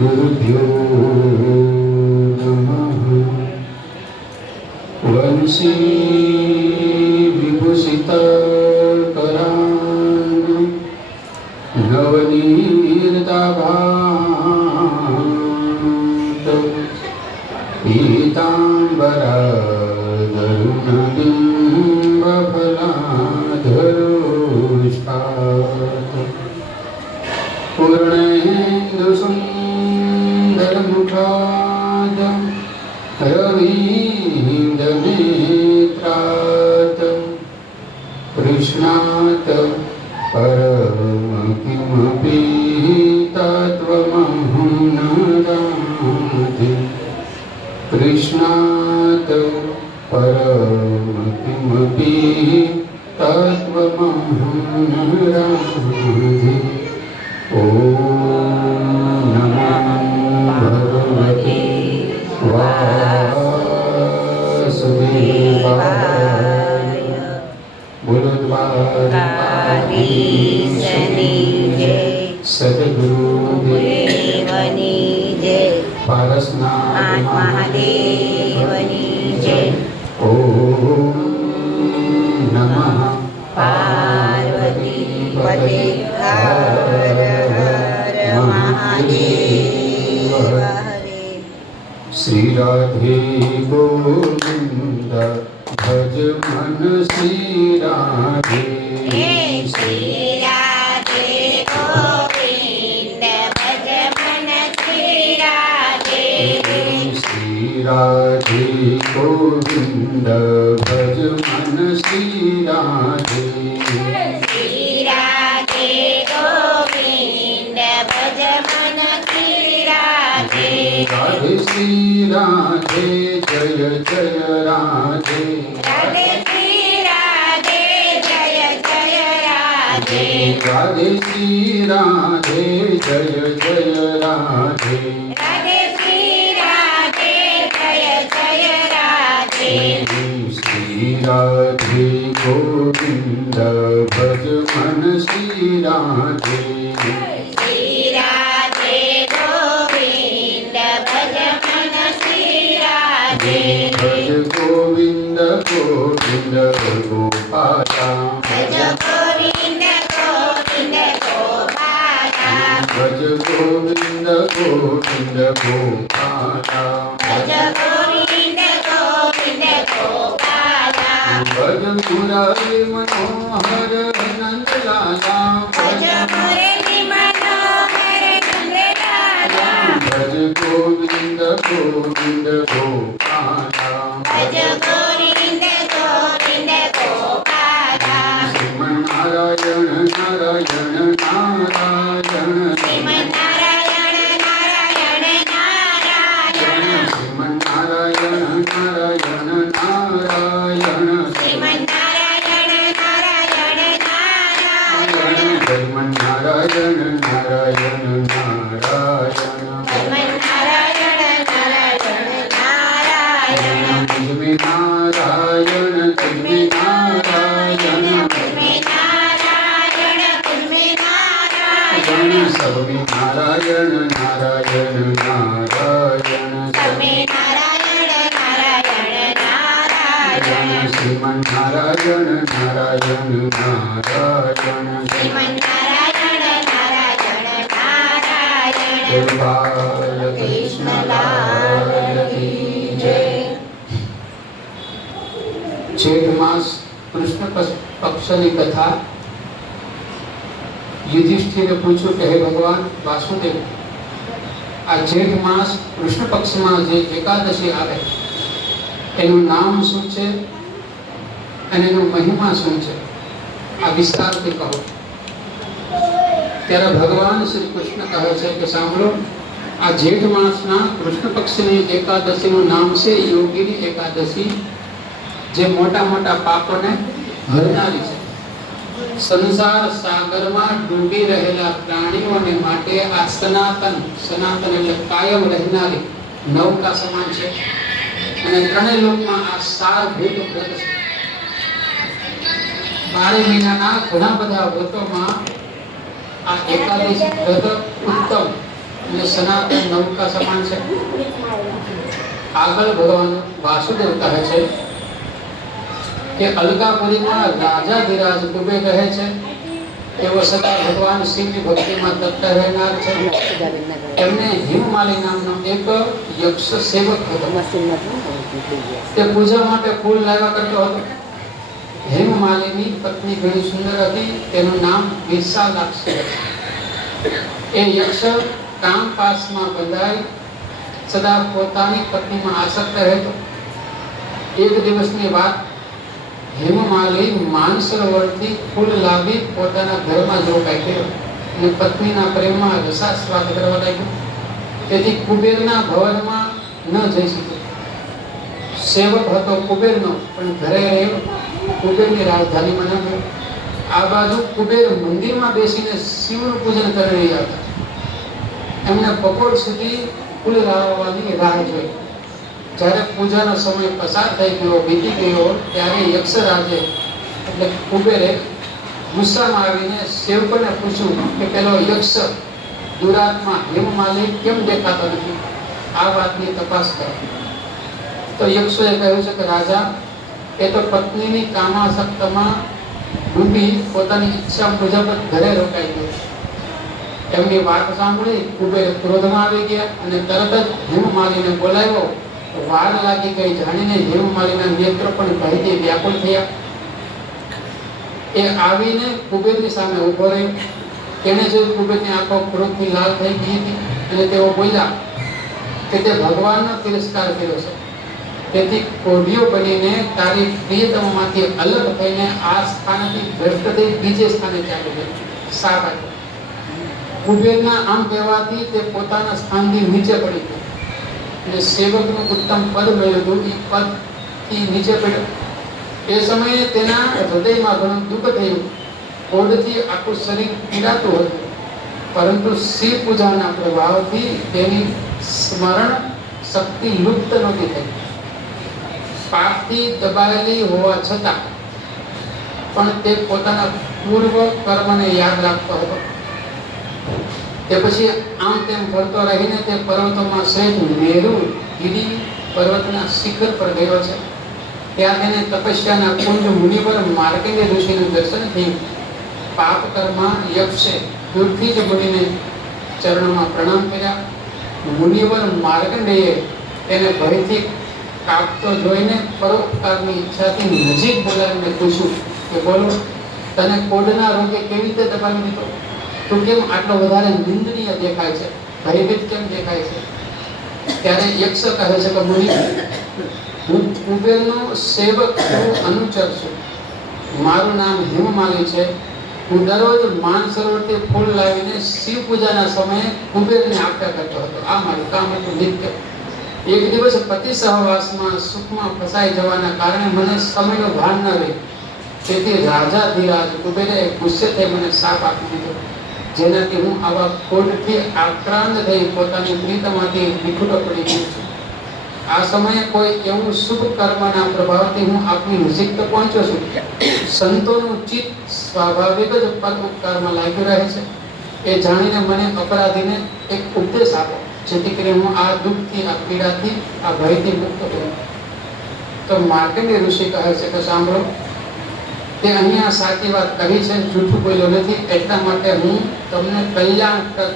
गुरुभ्यो नमः। वंशी विभूषितकरान् नवनीताभात पीताम्बरागरुणबिम्बफलाधरोष्ठात् पूर्णेन्दुसुन्दरमुखात् रवीन्द्रनेत्रात् कृष्णात् परम किमपि तत्त्वमहं न जानामि। कृष्णात् परम किमपि तत्त्वमहं न जानामि। ॐ नमो भगवते वासुदेवाय। बोलो द्वारकाधीशनी जय, सद्गुरुदेवनी जय, पारसनाथ महादेवनी जय। ॐ नमः पार्वती पते हर हर महादेव हरे। श्री राधे गोविंद भज मन श्री राधे। श्री राधे गोविंद भज मन श्री राधे। श्री राधे गोविंद भज मन श्री राधे। श्री राधे गोविंद भज मन श्री राधे। राधे श्री राधे जय जय राधे। राधे श्री राधे जय जय राधे। राधे श्री राधे जय जय राधे। राधे श्री राधे जय जय राधे। श्री राधे गोविंद भज मन श्री राधे। श्री राधे गोविंद भज मन श्री राधे। भज गोविंद गोविंद गोपाला। भज गोविंद गोविंद गोपाला। भज गोविंद गोविंद गोपाला। भज गोविंद गोविंद गोपाला। भज मुरारी मनोहर नंदलाला। भज मुरली मनोहर नंदलाला। भज गोविंद गोविंद गोपाला। भज गोविंद गोविंद गोपाला। श्रीमन्नारायण नारायण नारायण। श्रीमन्नारायण नारायण नारायण। श्रीमन्नारायण नारायण नारायण। श्रीमन्नारायण नारायण नारायण। श्रीमन्नारायण नारायण नारायण। श्रीमन्नारायण नारायण नारायण। तुझमें नारायण तुझमें नारायण। तुझमें नारायण तुझमें नारायण। सब में नारायण नारायण नारायण। सब में नारायण नारायण नारायण। श्रीमन्नारायण नारायण नारायण। श्रीमन्नारायण नारायण नारायण। गोपाल कृष्ण लाल की जय। जेठ मास कृष्ण पक्षની કથા। યુધિષ્ઠિરે પૂછ્યું કે હે ભગવાન વાસુદેવ, આ જેઠ માસ કૃષ્ણ પક્ષમાં જે એકાદશી આવે એનું નામ શું છે અને એનો મહિમા શું છે, આ વિસ્તારથી કહો। ત્યારે ભગવાન શ્રી કૃષ્ણ કહે છે કે સાંભળો, આ જેઠ માસના કૃષ્ણ પક્ષની એકાદશીનું નામ છે યોગીની એકાદશી, જે મોટા મોટા પાપોને હરનારી છે। સંસાર સાગરમાં ડૂબી રહેલા પ્રાણીઓને માટે આ સનાતન, સનાતન એટલે કાયમ રહેનારી નૌકા સમાન છે અને ત્રણેય લોકમાં આ સારભૂત વ્રત છે। 12 મહિનાના ઘણા બધા વ્રતોમાં આ એકાદશી વ્રત ઉત્તમ અને સનાતન નૌકા સમાન છે. આગળ ભગવાન વાસુદેવ કહે છે કે અલકાપુરીમાં રાજાધિરાજ કુબેર રહે છે. તેઓ સદા ભગવાન શિવની ભક્તિમાં તત્પર રહેનાર છે. એમને હિમમાલી નામનો એક યક્ષ સેવક હતો. તે પૂજા માટે ફૂલ લાવ્યા કરતો હતો. હેમમાલિની પત્ની ઘણી સુંદર હતી. તેનું નામ વિશાલાક્ષી હતું. એ યક્ષ કામ પાસમાં બંધાઈ સદા પોતાની પત્નીમાં આસક્ત રહેતો. એક દિવસની વાત, હેમમાલી માનસરોવરથી ફૂલ લાવી પોતાના ઘરમાં જ રોકાઈ ગયો અને પત્નીના પ્રેમમાં રસાસ્વાદ કરવા લાગ્યો. તેથી કુબેરના ભવનમાં ન જઈ શક્યો. સેવક હતો કુબેરનો, પણ ઘરે રહ્યો. કુબેરની રાજધાનીમાં ન ગયો. આ બાજુ કુબેર મંદિરમાં બેસીને શિવનું પૂજન કરી રહ્યા હતા. એમને બપોર સુધી ફૂલ લાવવાની રાહ જોઈ. જ્યારે પૂજાનો સમય પસાર થઈ ગયો, વીતી ગયો, ત્યારે યક્ષરાજે એટલે કુબેરે ગુસ્સામાં આવીને સેવકોને પૂછ્યું કે પેલો યક્ષ દુરાત્મા હેમમાલી કેમ દેખાતો નથી? આ વાતની તપાસ કરો. તો યક્ષોએ કહ્યું છે કે રાજા, એ તો પત્નીની કામાસક્તમાં ડૂબી પોતાની ઈચ્છા મુજબ ઘરે રોકાઈ ગયો. એમની વાત સાંભળી કુબેર ક્રોધમાં આવી ગયા અને તરત જ હેમમાલીને બોલાવ્યો. વાર લાગી ગઈ જાણીને હેમમાલીના નેત્રો પણ ભયથી વ્યાકુળ થયા. એ આવીને કુબેરની સામે ઊભો રહ્યો. તેણે જોયું કુબેરની આંખો ક્રોધથી લાલ થઈ ગઈ હતી અને તેઓ બોલ્યા કે તે ભગવાનનો તિરસ્કાર કર્યો છે. તેથી કોઢિયો બનીને તારી પ્રિયતમમાંથી અલગ થઈને આ સ્થાનથી ભ્રષ્ટ થઈ બીજે સ્થાને ચાલી ગયો. શા માટે? કુબેરના આમ કહેવાથી તે પોતાના સ્થાનથી નીચે પડી ગયો અને સેવકનું ઉત્તમ પદ મેળવ્યું. એ પદથી નીચે પડ્યો. એ સમયે તેના હૃદયમાં ઘણું દુઃખ થયું. કોઢથી આખું શરીર પીડાતું હતું, પરંતુ શિવ પૂજાના પ્રભાવથી તેની સ્મરણ શક્તિ લુપ્ત નહોતી થઈ. પાપથી દબાયેલી હોવા છતાં પણ તે પોતાના પૂર્વ કર્મને યાદ રાખતો હતો. તે પછી આમ તેમ ફરતો રહીને તે પર્વતોમાં સહેજ મેરુ ગિરી પર્વતના શિખર પર ગયો છે. ત્યાં તેને તપસ્યાના કુંજ મુનિવર માર્કંડેય ઋષિનું દર્શન થયું. પાપ કર્મ યક્ષે દૂરથી જ મુનિને ચરણમાં પ્રણામ કર્યા. મુનિવર માર્કંડેયે તેને ભયથી કાપતો જોઈને પરોપકારની ઈચ્છાથી નજીક બોલાવીને પૂછ્યું કે બોલો, તને કોઢના રોગે કેવી રીતે દબાવી દીધો? તું કેમ આટલો વધારે નિંદનીય દેખાય છે? ભયભીત કેમ દેખાય છે? ત્યારે યક્ષ કહે છે કે મુનિ, હું કુબેરનો સેવક છું, અનુચર છું. મારું નામ હેમમાલી છે. હું દરરોજ માનસરોવરથી ફૂલ લાવીને શિવ પૂજાના સમયે કુબેરને આપ્યા કરતો હતો. આ મારું કામ હતું નિત્ય. એક દિવસ પતિ સહવાસમાં સુખમાં ફસાઈ જવાના કારણે મને સમયનો ભાન ન રહ્યું. તેથી રાજાધિરાજ કુબેરે ગુસ્સે થઈ મને શાપ આપી દીધો, જેનાથી હું આવા કોઢથી આક્રાંત થઈ પોતાની પ્રીતમાંથી વિખૂટો પડી ગયો છું. આ સમયે કોઈ એવું શુભ કર્મના પ્રભાવથી હું આપની નજીક તો પહોંચ્યો છું. સંતોનું ચિત્ત સ્વાભાવિક જ પદ ઉપકારમાં લાગ્યું રહે છે. એ જાણીને મને અપરાધીને એક ઉપદેશ આપો, જેથી કરીને હું આ દુઃખથી, આ પીડાથી, આ ભયથી મુક્ત થઉં. તો માર્કંડેય ઋષિ કહે છે કે સાંભળો, તે અહીંયા સાચી વાત કહી છે, જૂઠું બોલ્યો નથી. એટલા માટે હું તમને કલ્યાણકર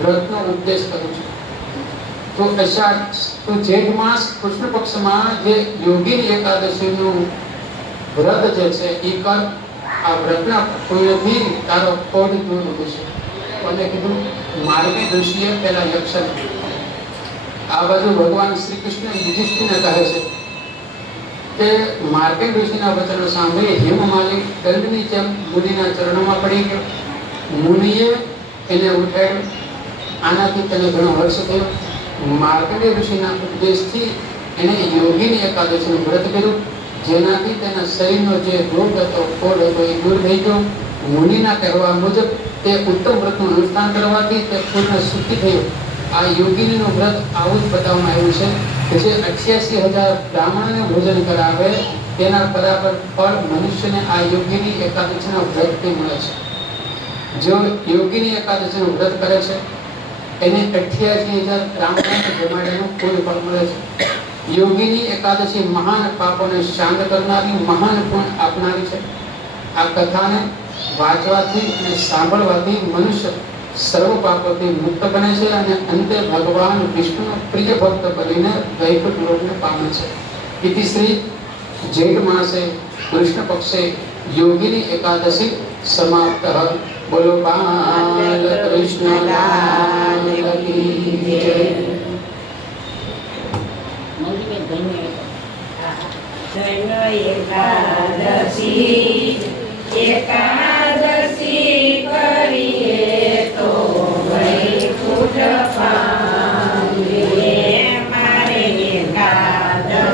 વ્રતનો ઉપદેશ કરું છું. તો જેઠ માસ કૃષ્ણ પક્ષમાં જે યોગીની એકાદશીનું વ્રત જે છે એ કર. આ વ્રતના પુણ્યથી તારો કોઢ દૂર થશે. અને કીધું માર્કંડેય ઋષિએ પેલા યક્ષને. આ બાજુ ભગવાન શ્રી કૃષ્ણ યુધિષ્ઠિરને કહે છે કે માર્કંડેય ઋષિના વચનો સાંભળી હેમમાલી દંડની જેમ મુનિના ચરણોમાં પડી ગયો. મુનિએ એને ઉઠાડ્યો. આનાથી તેને ઘણો હર્ષ થયો. માર્કંડેય ઋષિના ઉપદેશથી એને યોગીની એકાદશીનું વ્રત કર્યું, જેનાથી તેના શરીરનો જે રોગ હતો, કોઢ હતો, એ દૂર થઈ ગયો. મુનિના કહેવા મુજબ તે ઉત્તમ વ્રતનું અનુષ્ઠાન કરવાથી તે પૂર્ણ સુખી થયો. આ યોગીનું વ્રત આવું જ બતાવવામાં આવ્યું છે કે જે 88,000 બ્રાહ્મણને ભોજન કરાવે તેના બરાબર ફળ મનુષ્યને આ યોગીની એકાદશીના વ્રતથી મળે છે. જો યોગીની એકાદશીનું વ્રત કરે છે એને 88,000 બ્રાહ્મણોને જમાડ્યાનું પૂર્ણ ફળ મળે છે. યોગીની એકાદશી મહાન પાપોને શાંત કરનારી, મહાન પુણ્ય આપનારી છે. આ કથાને વાંચવાથી અને સાંભળવાથી મનુષ્ય સર્વ પાપોથી મુક્ત બને છે અને અંતે ભગવાન વિષ્ણુનો પ્રિય ભક્ત બનીને વૈકુંઠ લોકને પામે છે. ઇતિ શ્રી જેઠ માસે કૃષ્ણ પક્ષે યોગીની એકાદશી સમાપ્ત. બોલો બાલ કૃષ્ણ લાલ કી જય. જય એકાદશી એકાદશી